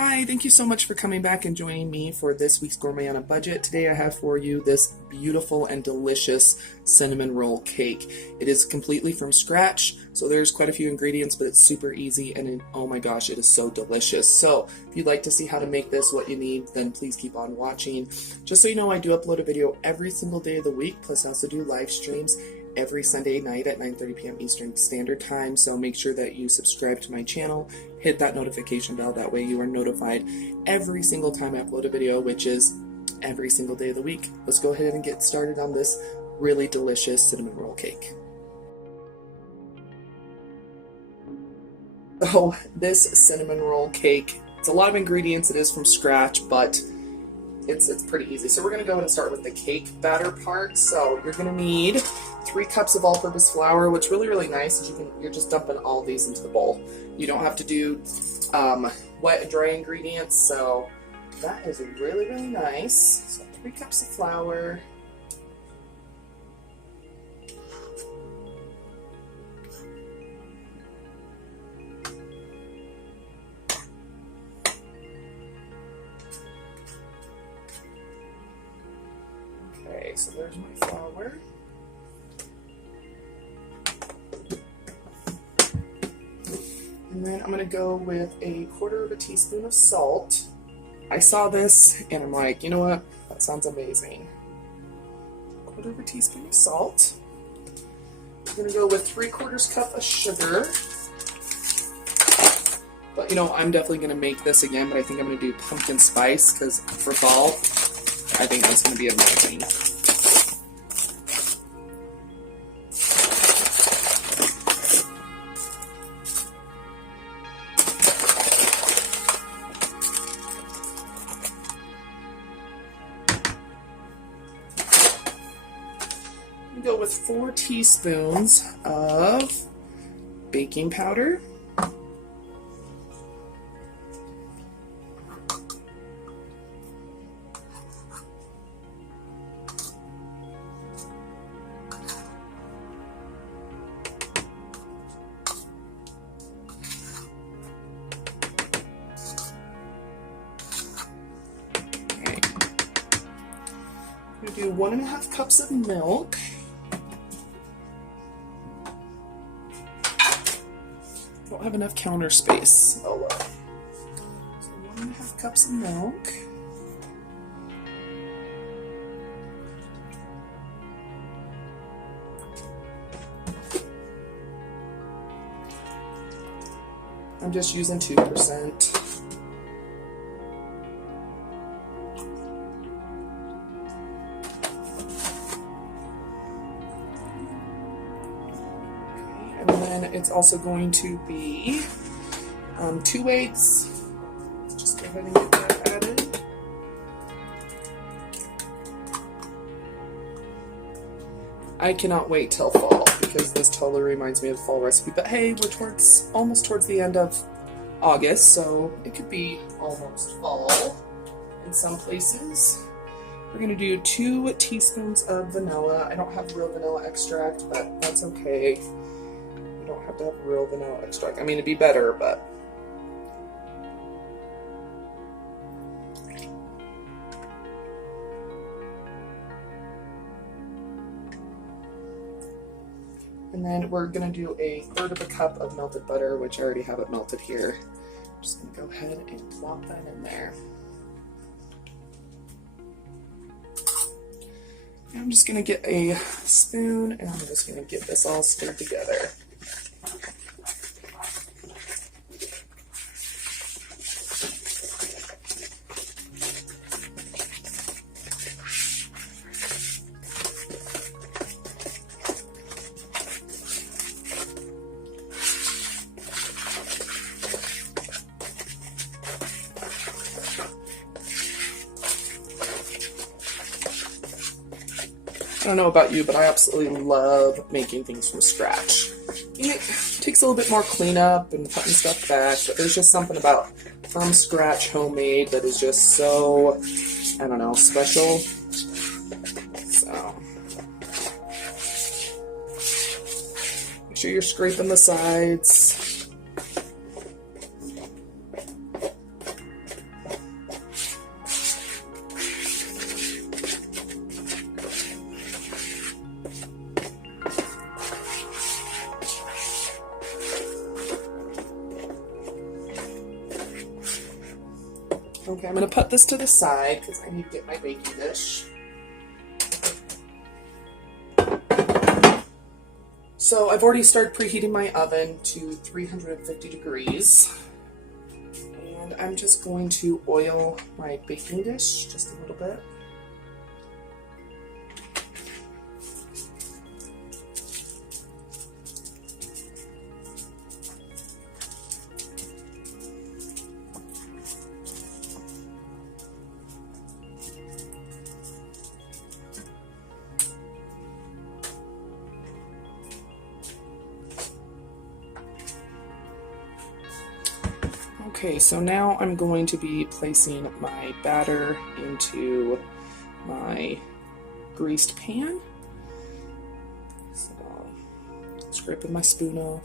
Hi, thank you so much for coming back and joining me for this week's Gourmet on a Budget. Today I have for you this beautiful and delicious cinnamon roll cake. It is completely from scratch, so there's quite a few ingredients, but it's super easy and oh my gosh, it is so delicious. So if you'd like to see how to make this, what you need, then please keep on watching. Just so you know, I do upload a video every single day of the week, plus I also do live streams every Sunday night at 9:30 p.m. Eastern Standard Time, so make sure that you subscribe to my channel, hit that notification bell, that way you are notified every single time I upload a video, which is every single day of the week. Let's go ahead and get started on this really delicious cinnamon roll cake. Oh, this cinnamon roll cake, it's a lot of ingredients, it is from scratch, but it's pretty easy. So we're going to go ahead and start with the cake batter part. So you're going to need 3 cups of all-purpose flour. What's really nice is you're just dumping all these into the bowl. You don't have to do wet and dry ingredients, so that is really nice. So 3 cups of flour. Okay, so there's my flour. And then I'm going to go with a 1/4 teaspoon of salt. I saw this and I'm like, you know what? That sounds amazing. 1/4 teaspoon of salt. I'm going to go with 3/4 cup of sugar. But you know, I'm definitely going to make this again, but I think I'm going to do pumpkin spice because for fall, I think that's going to be amazing. Go with 4 teaspoons of baking powder. Okay. I'm going to do 1.5 cups of milk. Don't have enough counter space. Oh well. So 1.5 cups of milk. I'm just using 2%. And then it's also going to be 2 eggs. Just go ahead and get that added. I cannot wait till fall because this totally reminds me of the fall recipe. But hey, we're almost towards the end of August, so it could be almost fall in some places. We're going to do 2 teaspoons of vanilla. I don't have real vanilla extract, but that's okay. Don't have to have real vanilla extract. I mean, it'd be better, but and then we're gonna do a 1/3 cup of melted butter, which I already have it melted here. I'm just gonna go ahead and plop that in there. And I'm just gonna get a spoon and I'm just gonna get this all stirred together. I don't know about you, but I absolutely love making things from scratch. It takes a little bit more cleanup and putting stuff back, but there's just something about from scratch homemade that is just so, I don't know, special. So make sure you're scraping the sides. Okay, I'm going to put this to the side because I need to get my baking dish. So I've already started preheating my oven to 350 degrees. And I'm just going to oil my baking dish just a little bit. Okay, so now I'm going to be placing my batter into my greased pan. So, scraping my spoon off.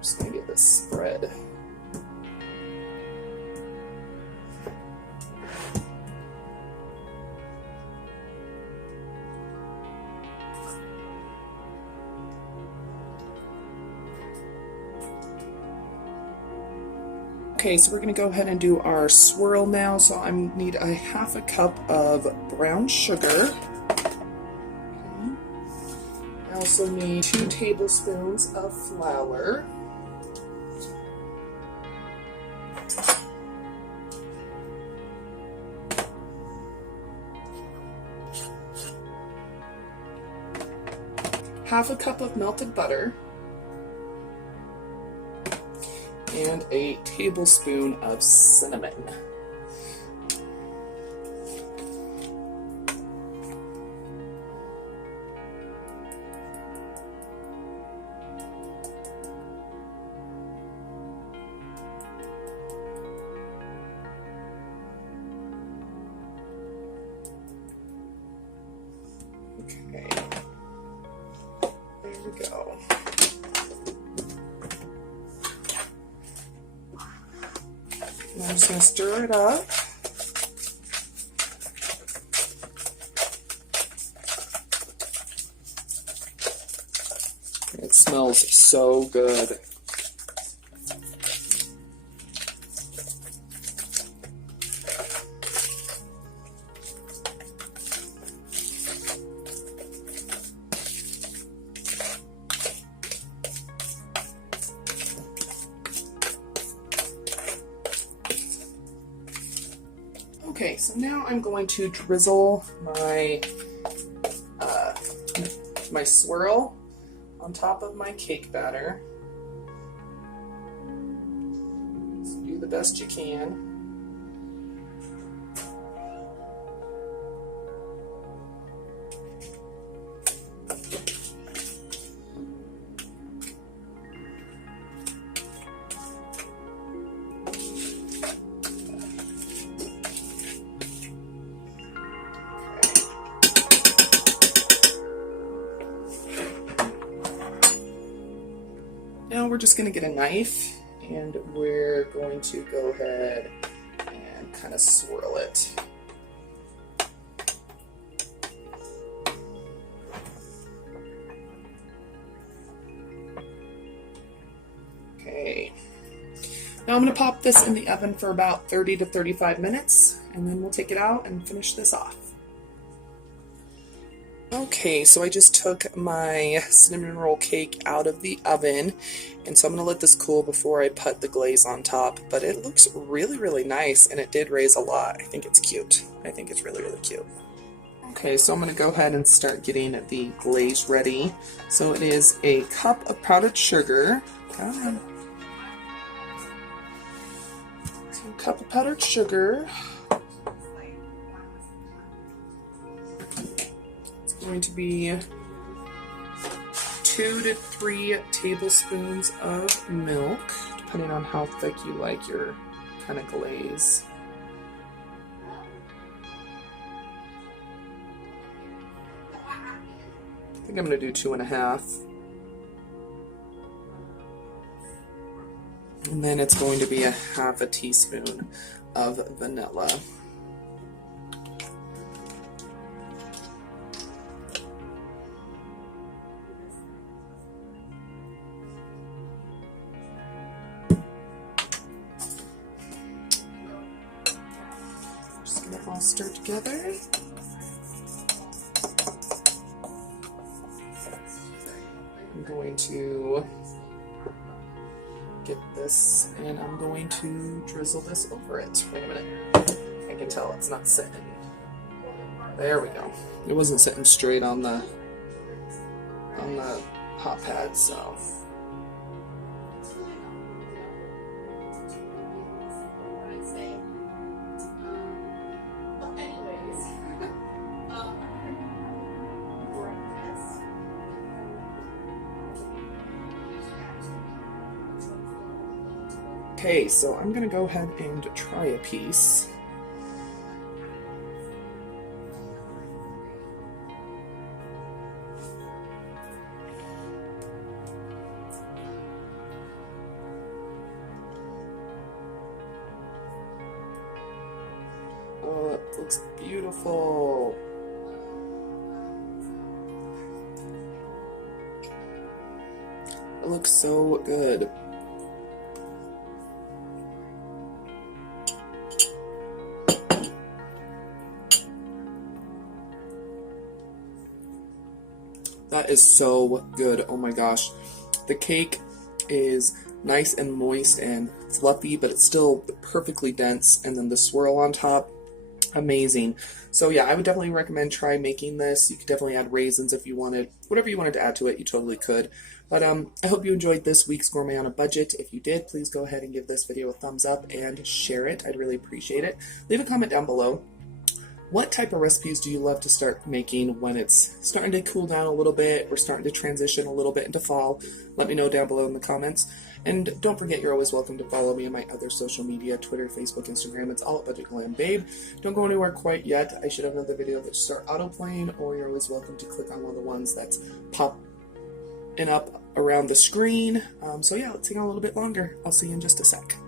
Just gonna get this spread. Okay, so we're going to go ahead and do our swirl now. So I need a half a cup of brown sugar. Okay. I also need 2 tablespoons of flour. Half a cup of melted butter. And a tablespoon of cinnamon. Okay, there we go. I'm just going to stir it up. It smells so good. Okay, so now I'm going to drizzle my my swirl on top of my cake batter. So do the best you can. Now we're just going to get a knife and we're going to go ahead and kind of swirl it. Okay. Now I'm going to pop this in the oven for about 30 to 35 minutes and then we'll take it out and finish this off. Okay, so I just took my cinnamon roll cake out of the oven, and so I'm going to let this cool before I put the glaze on top, but it looks really, really nice, and it did raise a lot. I think it's cute. I think it's really, really cute. Okay, so I'm going to go ahead and start getting the glaze ready. So it is a cup of powdered sugar. Come on. So a cup of powdered sugar. It's going to be 2 to 3 tablespoons of milk, depending on how thick you like your kind of glaze. I think I'm going to do 2.5. And then it's going to be a 1/2 teaspoon of vanilla. Just going to all stir together. I'm going to get this and I'm going to drizzle this over it. Wait a minute. I can tell it's not sitting. There we go. It wasn't sitting straight on the hot pad, so. Okay, so I'm gonna go ahead and try a piece. Oh, it looks beautiful. It looks so good. That is so good. Oh my gosh. The cake is nice and moist and fluffy, but it's still perfectly dense. And then the swirl on top, amazing. So yeah, I would definitely recommend try making this. You could definitely add raisins if you wanted. Whatever you wanted to add to it, you totally could. But I hope you enjoyed this week's Gourmet on a Budget. If you did, please go ahead and give this video a thumbs up and share it. I'd really appreciate it. Leave a comment down below. What type of recipes do you love to start making when it's starting to cool down a little bit? We're starting to transition a little bit into fall. Let me know down below in the comments. And don't forget, you're always welcome to follow me on my other social media, Twitter, Facebook, Instagram. It's all at Budget Glam Babe. Don't go anywhere quite yet. I should have another video that start auto-playing, or you're always welcome to click on one of the ones that's popping up around the screen. So yeah, let's hang on a little bit longer. I'll see you in just a sec.